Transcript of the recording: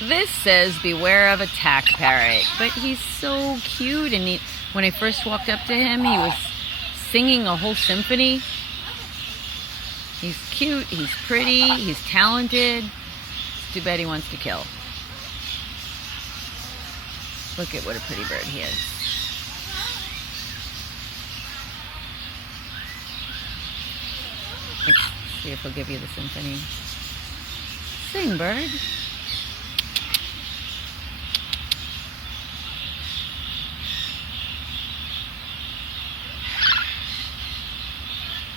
This says beware of attack parrot, but he's so cute. And when I first walked up to him, he was singing a whole symphony. He's cute, he's pretty, he's talented. It's too bad he wants to kill. Look at what a pretty bird he is. Let's see if he'll give you the symphony. Sing, bird.